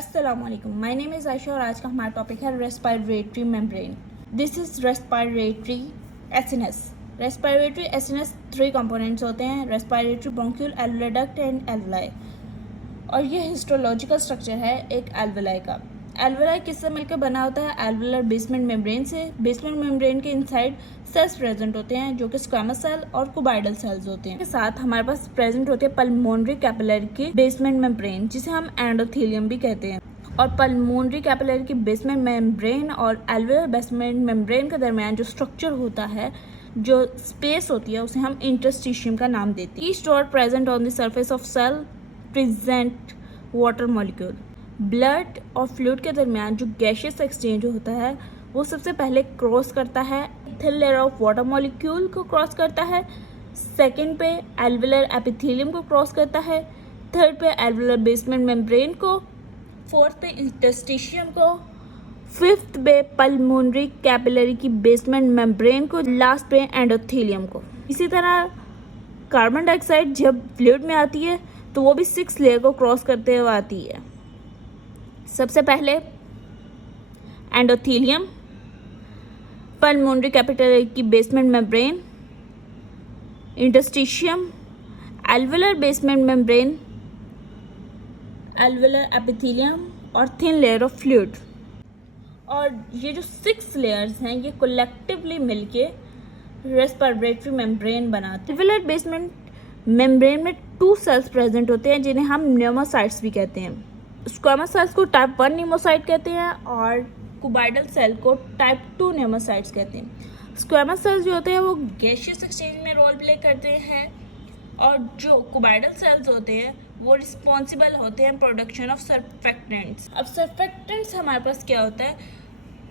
अस्सलामुअलैकुम, my name is Ayesha और आज का हमारा टॉपिक है respiratory membrane. This is respiratory acinus. Respiratory acinus 3 components होते हैं: respiratory bronchiole, alveolar duct and alveoli. और ये हिस्टोलॉजिकल स्ट्रक्चर है एक एल्वुलाई का। एल्वुलाई किससे मिलकर बना होता है? एल्वुलर बेसमेंट मेम्ब्रेन से। बेसमेंट मेम्ब्रेन के इनसाइड सेल्स प्रेजेंट होते हैं जो कि स्क्वैमस सेल और कुबाइडल सेल्स होते हैं। के साथ हमारे पास प्रेजेंट होती है पल्मोनरी कैपिलरी की बेसमेंट मेम्ब्रेन, जिसे हम एंडोथेलियम भी कहते हैं। और पल्मोनरी कैपिलरी की बेसमेंट मेम्ब्रेन और एल्वुलर बेसमेंट मेम्ब्रेन के दरमियान जो स्ट्रक्चर होता है, जो स्पेस होती है, उसे हम इंटरस्टिशियम का नाम देते हैं। Each dot present on the surface of cell present water molecule. Blood और फ्लूइड के दरमियान जो गैशियस एक्सचेंज होता है वो सबसे पहले क्रॉस करता है thin layer of water molecule को क्रॉस करता है, सेकंड पे एल्वुलर एपिथेलियम को क्रॉस करता है, थर्ड पे एल्वुलर बेसमेंट मेम्ब्रेन को, फोर्थ पे इंटरस्टिशियम को, फिफ्थ पे पल्मोनरी कैपिलरी की बेसमेंट मेम्ब्रेन को, लास्ट पे एंडोथेलियम को। इसी तरह कार्बन डाइऑक्साइड जब फ्लूइड में आती है तो वो भी 6 लेयर को क्रॉस करते हुए आती है। सबसे पहले एंडोथेलियम, पल्मोनरी कैपिलरी की basement membrane, interstitium, alveolar basement membrane, alveolar epithelium और थिन लेयर ऑफ फ्लूइड। और ये जो 6 लेयर्स हैं ये कलेक्टिवली मिलके रेस्पिरेटरी मेम्ब्रेन बनाते हैं। एल्वुलर बेसमेंट मेम्ब्रेन में 2 सेल्स प्रेजेंट होते हैं जिन्हें हम न्यूमोसाइट्स भी कहते हैं। स्क्वैमस सेल्स को टाइप 1 न्यूमोसाइट कहते हैं और कुबाइडल सेल को टाइप 2 न्यूमोसाइट्स कहते हैं। स्क्वैमस सेल्स जो होते हैं वो गैशियस एक्सचेंज में रोल प्ले करते हैं और जो कुबाइडल सेल्स होते हैं वो रिस्पॉन्सिबल होते हैं प्रोडक्शन ऑफ सर्फेक्टेंट्स। अब सर्फेक्टेंट्स हमारे पास क्या होता है?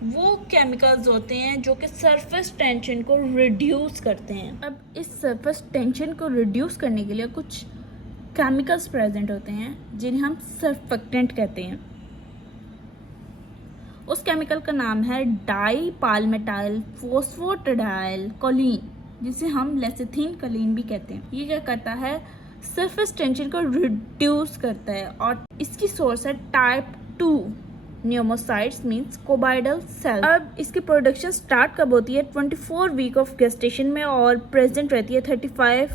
वो केमिकल्स होते हैं जो कि सरफेस टेंशन को रिड्यूस करते हैं। अब इस सरफेस टेंशन को रिड्यूस करने के लिए कुछ केमिकल्स प्रेजेंट होते हैं जिन्हें हम सर्फेक्टेंट कहते हैं। उस केमिकल का नाम है डाई पाल्मेटाइल फोस्फोटिडाइल कोलिन, जिसे हम लेसिथिन कोलिन भी कहते हैं। ये क्या करता है? सरफेस टेंशन को रिड्यूस करता है और इसकी सोर्स है टाइप 2 न्यूमोसाइट्स मींस कोबाइडल सेल। अब इसकी प्रोडक्शन स्टार्ट कब होती है? 24 वीक ऑफ गेस्टेशन में और प्रेजेंट रहती है 35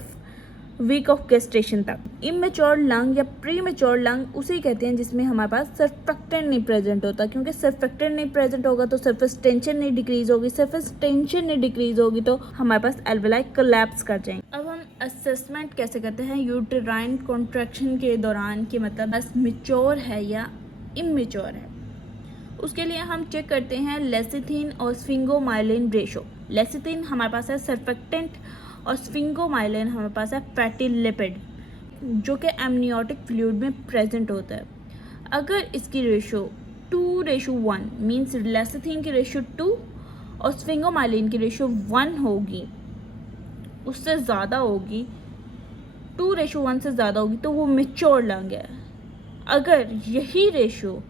वीक ऑफ गेस्टेशन तक। इमेच्योर लंग या प्री मेच्योर लंग उसे कहते हैं जिसमें हमारे पास सर्फेक्टेंट नहीं प्रेजेंट होता, क्योंकि सर्फेक्टेंट नहीं प्रेजेंट होगा तो सरफेस टेंशन नहीं डिक्रीज होगी, सरफेस टेंशन नहीं डिक्रीज होगी तो हमारे पास एल्वुलाई कोलैप्स कर जाएंगे। अब हम असेसमेंट कैसे करते हैं यूटेराइन कॉन्ट्रैक्शन के दौरान कि मतलब बस मेच्योर है या इमेच्योर है? उसके लिए हम चेक करते हैं लेसिथिन और स्फिंगोमाइलिन रेशो। लेसिथिन हमारे पास है सर्फेक्टेंट और स्फिंगोमाइलिन हमारे पास है फैटी लिपिड जो कि एमनियोटिक फ्लूइड में प्रेजेंट होता है। अगर इसकी रेशो 2:1 मीन्स लेसिथिन की रेशो 2 और स्फिंगोमाइलिन की रेशो 1 होगी, उससे ज़्यादा होगी, 2:1 से ज़्यादा होगी तो वो मेच्योर लंग है। अगर यही रेशो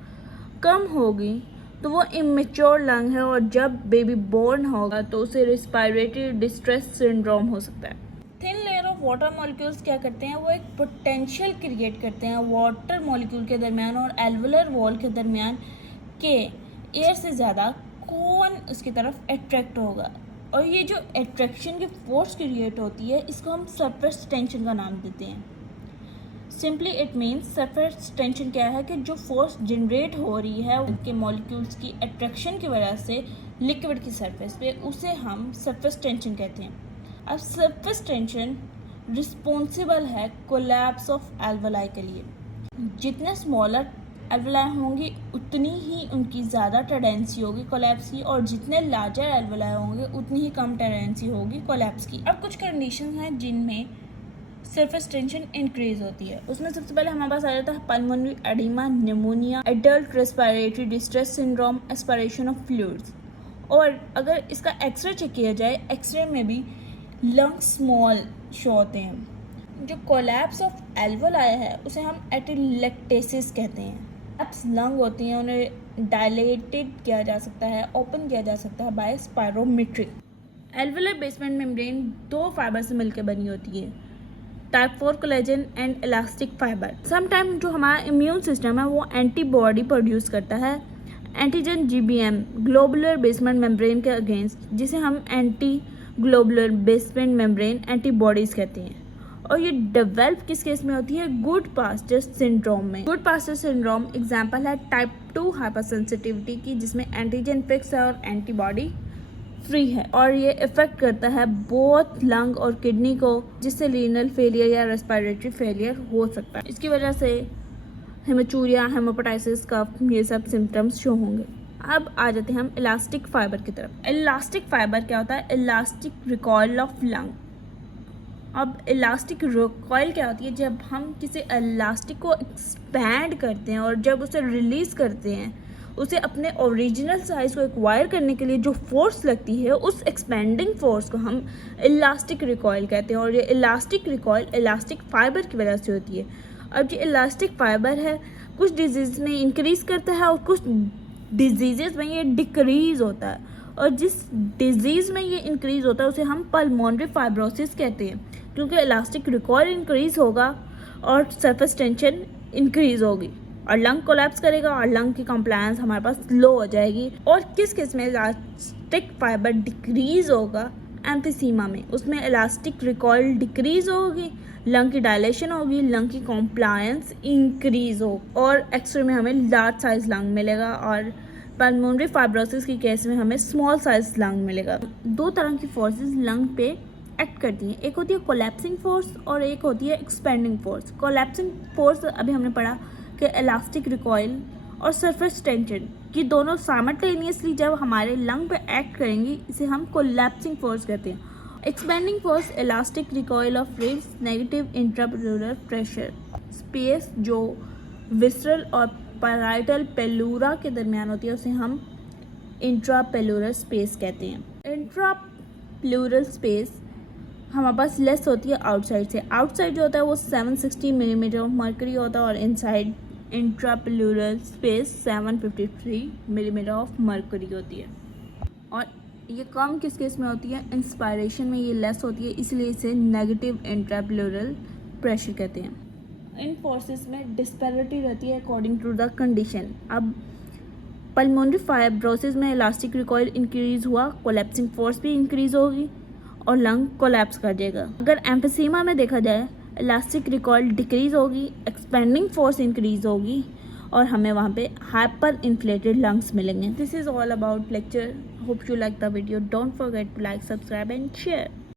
कम होगी तो वो इमेच्योर लंग है और जब बेबी बोर्न होगा तो उसे रेस्पिरेटरी डिस्ट्रेस सिंड्रोम हो सकता है। Thin layer of water molecules क्या करते हैं? वो एक पोटेंशियल क्रिएट करते हैं वाटर मॉलिक्यूल के दरमियान और एल्वुलर वॉल के दरमियान के एयर से ज़्यादा कौन उसकी तरफ अट्रैक्ट होगा। और ये जो अट्रैक्शन की फोर्स क्रिएट होती है इसको हम सरफेस टेंशन का नाम देते हैं। Simply it means surface tension क्या है कि जो फोर्स जनरेट हो रही है उनके मॉलिक्यूल्स की अट्रैक्शन की वजह से लिक्विड की सरफेस पे, उसे हम सरफेस टेंशन कहते हैं। अब सरफेस टेंशन रिस्पॉन्सिबल है कोलैप्स ऑफ एल्वुलाई के लिए। जितने स्मॉलर एल्वुलाई होंगी उतनी ही उनकी ज़्यादा टेंडेंसी होगी कोलैप्स की, और जितने लार्जर एल्वुलाई होंगे उतनी ही कम टेंडेंसी होगी कोलैप्स की। अब कुछ कंडीशन हैं जिनमें सरफेस टेंशन इंक्रीज होती है। उसमें सबसे पहले हमारे पास आ जाता है pulmonary oedema, pneumonia, adult respiratory distress syndrome, aspiration of fluids. और अगर इसका एक्सरे चेक किया जाए, एक्सरे में भी लंग स्मॉल शो होते हैं। जो कोलैप्स ऑफ एल्वुलाई है उसे हम एटेलेक्टेसिस कहते हैं। कोलैप्स लंग होती हैं, उन्हें डायलेटेड किया जा सकता है, ओपन किया जा सकता है by spirometry. Alveolar basement membrane 2 fibre से मिलकर बनी होती है। Type 4 collagen and elastic fibre. Sometime जो हमारा इम्यून सिस्टम है वो एंटीबॉडी प्रोड्यूस करता है antigen GBM globular basement membrane के अगेंस्ट, जिसे हम anti globular basement membrane antibodies कहते हैं। और ये डेवलप किस केस में होती है? गुड पास्चर सिंड्रोम में। गुड पास्चर सिंड्रोम एग्जाम्पल है टाइप 2 हाइपर सेंसिटिविटी की, जिसमें एंटीजन फिक्स है और एंटीबॉडी फ्री है, और ये इफेक्ट करता है बोथ लंग और किडनी को, जिससे रीनल फेलियर या रेस्पिरेटरी फेलियर हो सकता है। इसकी वजह से हेमेचूरिया, हेमोपेटाइसिस, कफ, ये सब सिम्टम्स शो होंगे। अब आ जाते हैं हम इलास्टिक फाइबर की तरफ। इलास्टिक फाइबर क्या होता है? Elastic recoil of lung. अब इलास्टिक रिकॉइल क्या होती है? जब हम किसी इलास्टिक को एक्सपैंड करते हैं और जब उसे रिलीज़ करते हैं, उसे अपने ओरिजिनल साइज़ को एक्वायर करने के लिए जो फोर्स लगती है, उस एक्सपेंडिंग फोर्स को हम इलास्टिक रिकॉइल कहते हैं। और ये इलास्टिक रिकॉइल इलास्टिक फाइबर की वजह से होती है। अब जो इलास्टिक फाइबर है कुछ डिजीज़ में इंक्रीज़ करता है और कुछ डिजीज़ में ये डिक्रीज़ होता है, और जिस डिजीज़ में ये इंक्रीज़ होता है उसे हम पल्मोनरी फाइब्रोसिस कहते हैं, क्योंकि इलास्टिक रिकॉइल इंक्रीज़ होगा और सरफेस टेंशन इंक्रीज़ होगी और लंग कोलैप्स करेगा और लंग की कंप्लायंस हमारे पास लो हो जाएगी। और किस किस में इलास्टिक फाइबर डिक्रीज़ होगा? एम्फीसीमा में, उसमें इलास्टिक रिकॉइल डिक्रीज़ होगी, लंग की डायलेशन होगी, लंग की कॉम्प्लायंस इंक्रीज़ हो, और एक्सरे में हमें लार्ज साइज लंग मिलेगा, और पल्मोनरी फाइब्रोसिस की केस में हमें स्मॉल साइज लंग मिलेगा। दो तरह की फोर्सेस लंग पे एक्ट करती हैं, एक होती है कोलैप्सिंग फोर्स और एक होती है एक्सपेंडिंग फोर्स। कोलैप्सिंग फोर्स अभी हमने पढ़ा कि इलास्टिक रिकॉइल और सरफेस टेंशन की दोनों साइमल्टेनियसली जब हमारे लंग पे एक्ट करेंगी, इसे हम कोलैप्सिंग फोर्स कहते हैं। Expanding force elastic recoil of ribs negative intrapleural pressure space जो विसरल और पैराइटल पेलूरा के दरमियान होती है, उसे हम इंट्रापेलुलर स्पेस कहते हैं। इंट्रापेलुरल स्पेस हमारे पास लेस होती है आउटसाइड से। आउटसाइड जो होता है वो 760 मिलीमीटर ऑफ मर्करी होता है और inside intrapleural space 753 millimetre of mercury होती है। और ये कम किस केस में होती है? इंस्पायरेशन में ये लेस होती है, इसलिए इसे नेगेटिव इंट्रापेलुरल प्रेशर कहते हैं। इन फोर्सेस में डिस्पैरिटी रहती है अकॉर्डिंग टू द कंडीशन। अब पल्मोनरी फाइब्रोसिस में इलास्टिक रिकॉइल इंक्रीज हुआ, कोलैप्सिंग फोर्स भी इंक्रीज होगी और लंग कोलैप्स कर जाएगा। अगर एम्फीसीमा में देखा जाए, इलास्टिक रिकॉइल डिक्रीज होगी, एक्सपेंडिंग फोर्स इंक्रीज होगी और हमें वहाँ पे हाइपर इन्फ्लेटेड लंग्स मिलेंगे। This is all about lecture. Hope you like the video. Don't forget to like, subscribe and share.